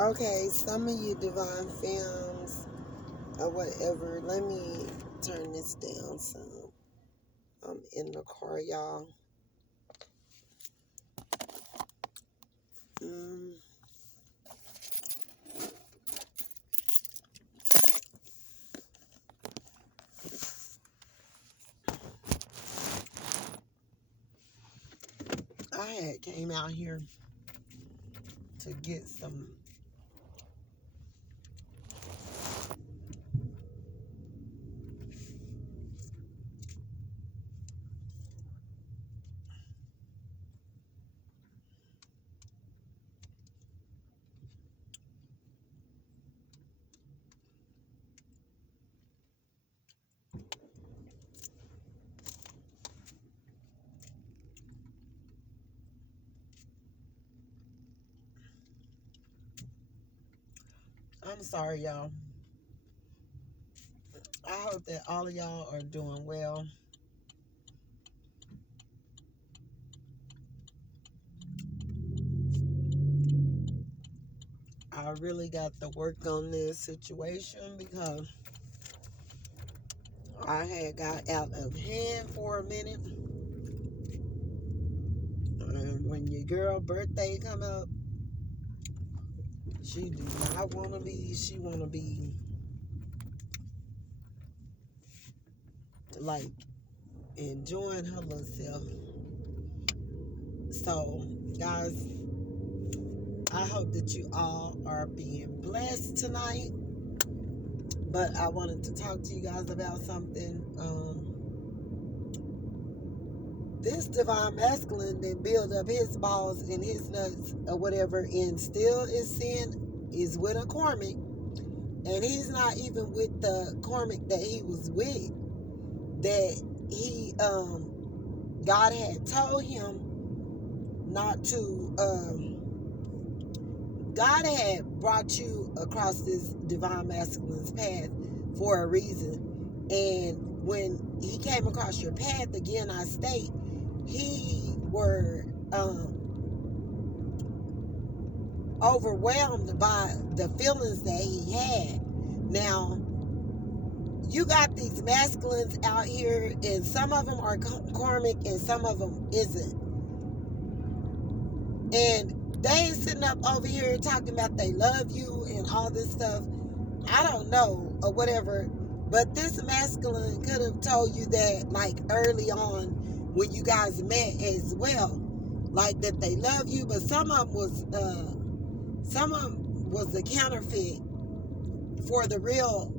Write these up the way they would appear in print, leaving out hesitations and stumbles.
Okay, some of you divine films or whatever, let me turn this down some. I'm in the car, y'all. I had came out here to get some. I'm sorry, y'all. I hope that all of y'all are doing well. I really got to work on this situation because I had got out of hand for a minute. And when your girl birthday come up, she do not want to be, she want to be like enjoying her little self. So, guys, I hope that you all are being blessed tonight. But I wanted to talk to you guys about something. This divine masculine that build up his balls and his nuts or whatever and still is sin is with a karmic. And he's not even with the karmic that he was with. That he, God had told him not to, God had brought you across this divine masculine's path for a reason. And when he came across your path, again, I state, he were overwhelmed by the feelings that he had. Now, you got these masculines out here, and some of them are karmic and some of them isn't. And they ain't sitting up over here talking about they love you and all this stuff. I don't know or whatever, but this masculine could have told you that like early on when you guys met as well, like that they love you. But some of them was the counterfeit for the real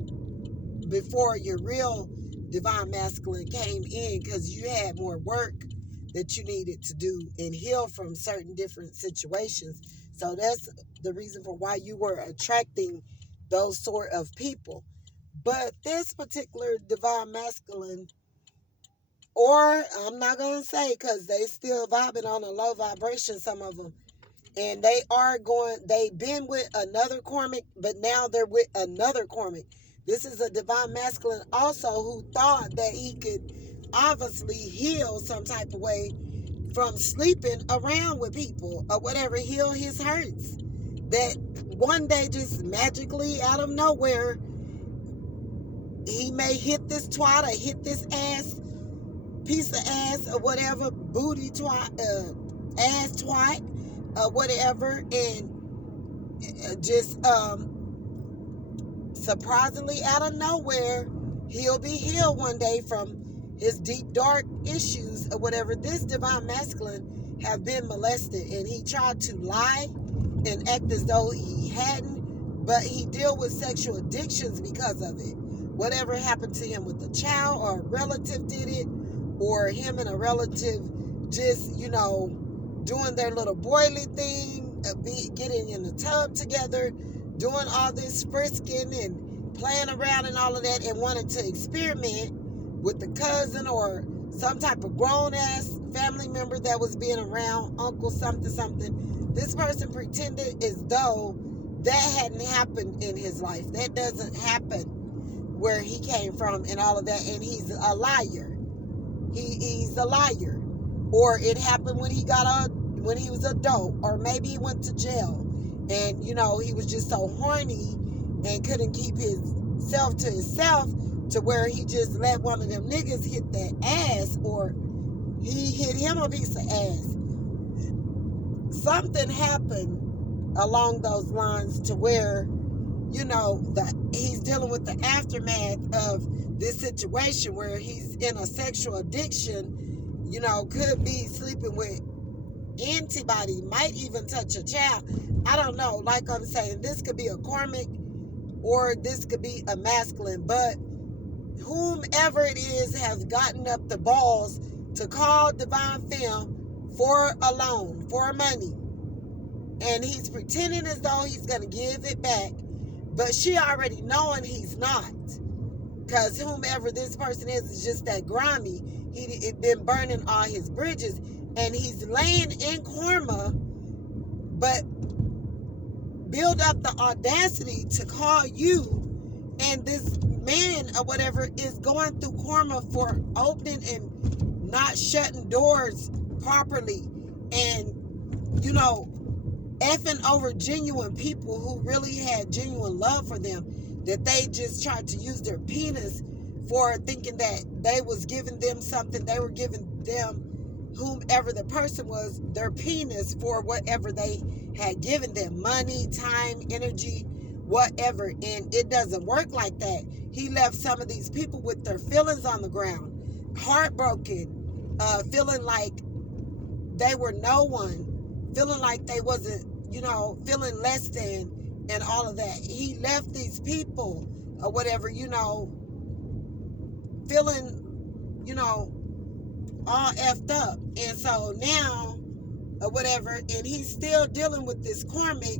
before your real divine masculine came in, because you had more work that you needed to do and heal from certain different situations. So that's the reason for why you were attracting those sort of people. But this particular divine masculine, or I'm not going to say, because they still vibing on a low vibration, some of them, and they've been with another karmic, but now they're with another karmic. This is a divine masculine also who thought that he could obviously heal some type of way from sleeping around with people or whatever, heal his hurts. That one day just magically out of nowhere, he may hit this twat or hit this piece of ass or whatever, booty twat, ass twat or whatever, and just surprisingly out of nowhere, he'll be healed one day from his deep dark issues or whatever. This divine masculine have been molested, and he tried to lie and act as though he hadn't, but he dealt with sexual addictions because of it. Whatever happened to him with a child or a relative did it, or him and a relative just, doing their little boily thing, getting in the tub together, doing all this frisking and playing around and all of that, and wanted to experiment with the cousin or some type of grown-ass family member that was being around, uncle something. This person pretended as though that hadn't happened in his life. That doesn't happen where he came from and all of that, and he's a liar. He's a liar. Or it happened when he was adult, or maybe he went to jail And, you know, he was just so horny and couldn't keep himself to himself to where he just let one of them niggas hit that ass, or he hit him a piece of ass. Something happened along those lines to where, you know, he's dealing with the aftermath of this situation where he's in a sexual addiction, you know, could be sleeping with anybody, might even touch a child. I don't know. Like I'm saying, this could be a karmic or this could be a masculine, but whomever it is has gotten up the balls to call Divine Femme for a loan, for money. And he's pretending as though he's going to give it back, but she already knowing he's not. Because whomever this person is just that grimy. He'd been burning all his bridges, and he's laying in karma, but build up the audacity to call you, and this man or whatever is going through karma for opening and not shutting doors properly, and, you know, effing over genuine people who really had genuine love for them, that they just tried to use their penis for thinking that they was giving them something. They were giving them, whomever the person was, their penis for whatever they had given them, money, time, energy, whatever. And it doesn't work like that. He left some of these people with their feelings on the ground, heartbroken, feeling like they were no one, feeling like they wasn't, you know, feeling less than, and all of that. He left these people or whatever, you know, feeling, you know, all effed up. And so now or whatever, and he's still dealing with this karmic,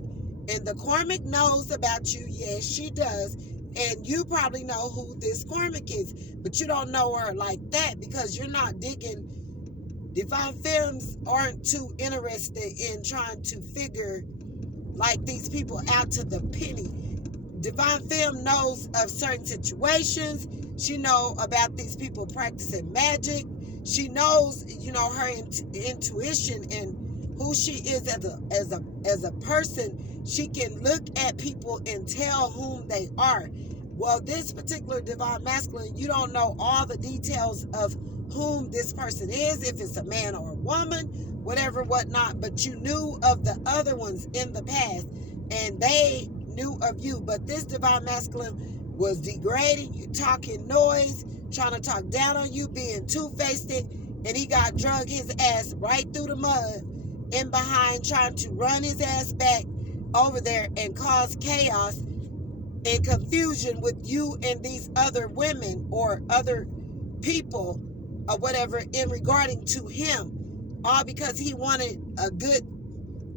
and the karmic knows about you. Yes, she does. And you probably know who this karmic is, but you don't know her like that because you're not digging. Divine Femmes aren't too interested in trying to figure like these people out to the penny. Divine Femme knows of certain situations. She knows about these people practicing magic. She knows, you know, her intuition and who she is as a person. She can look at people and tell whom they are. Well, this particular divine masculine, you don't know all the details of whom this person is, if it's a man or a woman, whatever, whatnot, but you knew of the other ones in the past, and they knew of you. But this divine masculine was degrading you, talking noise, trying to talk down on you, being two-faced, and he got drug his ass right through the mud in behind, trying to run his ass back over there and cause chaos and confusion with you and these other women or other people or whatever in regarding to him, all because he wanted a good,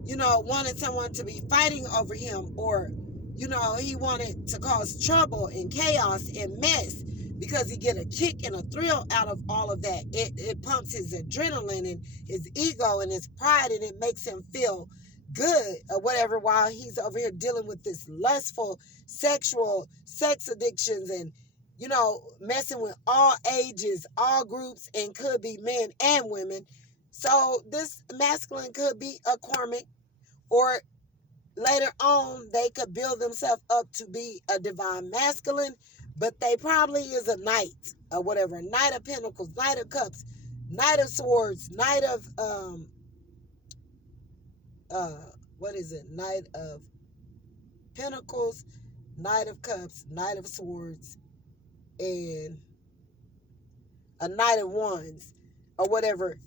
you know, wanted someone to be fighting over him, or, you know, he wanted to cause trouble and chaos and mess because he get a kick and a thrill out of all of that. It pumps his adrenaline and his ego and his pride, and it makes him feel good or whatever, while he's over here dealing with this lustful sexual sex addictions and, you know, messing with all ages, all groups, and could be men and women. So this masculine could be a karmic, or later on they could build themselves up to be a divine masculine, but they probably is a knight or whatever. Knight of Pentacles, Knight of Cups, Knight of Swords, Knight of what is it? Knight of Pentacles, Knight of Cups, Knight of Swords, and a Knight of Wands or whatever.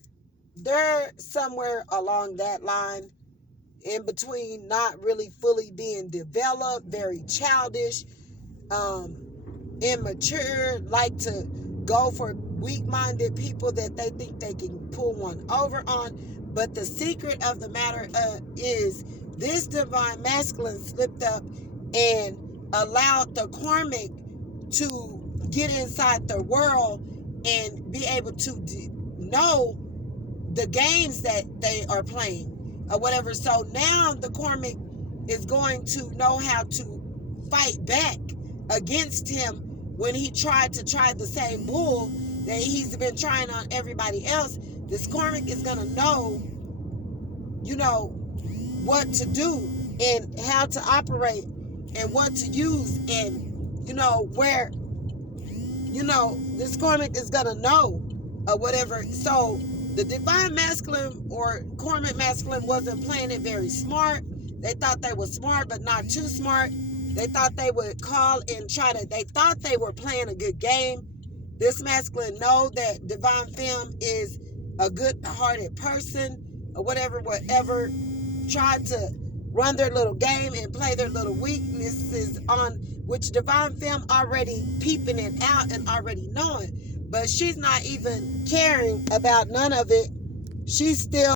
They're somewhere along that line, in between, not really fully being developed, very childish, immature, like to go for weak-minded people that they think they can pull one over on. But the secret of the matter is this divine masculine slipped up and allowed the karmic to get inside the world and be able to know the games that they are playing or whatever. So now the karmic is going to know how to fight back against him when he tried the same bull that he's been trying on everybody else. This karmic is going to know, you know, what to do and how to operate and what to use, and where this karmic is gonna know or whatever. So the divine masculine or karmic masculine wasn't playing it very smart. They thought they were smart, but not too smart. They thought they would call and they thought they were playing a good game. This masculine know that divine femme is a good-hearted person or whatever, tried to run their little game and play their little weaknesses on which divine femme already peeping it out and already knowing. But she's not even caring about none of it. She's still